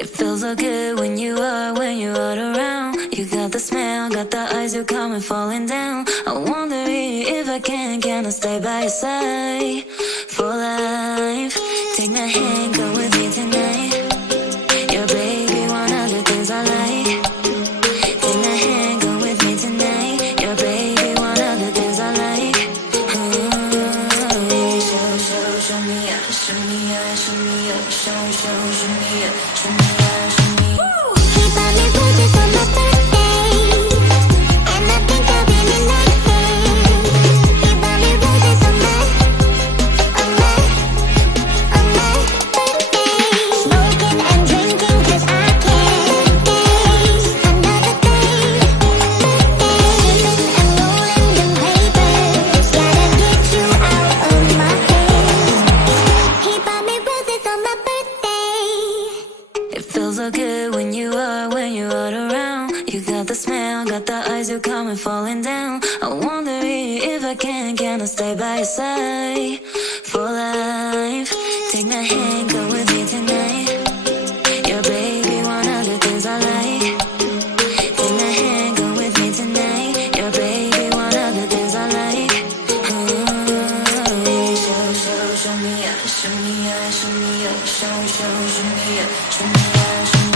It feels so good when you're around. You got the smell, got the eyes, you coming falling down. I wonder if I can I stay by your side for life? Take my hand, go with me tonight. Your baby, one of the things I like. Take my hand, go with me tonight. Your baby, one of the things I like. Show me up, show me up, show me up, show me up, show me up, show me up. He bought me roses on my birthday, and I think I'll be in that hand. He bought me roses on my birthday. Smoking and drinking 'cause I can't taste another day. Sipping and rolling them papers, gotta get you out of my head. He bought me roses on my birthday. It feels so good when you're around. You got the smell, got the eyes, you coming falling down. I wonder if I can I stay by your side for life? Take my hand, go with me tonight. Your baby, one of the things I like. Take my hand, go with me tonight. Your baby, one of the things I like. Show me up, show me up, show me up, show me up, show me up, show me up.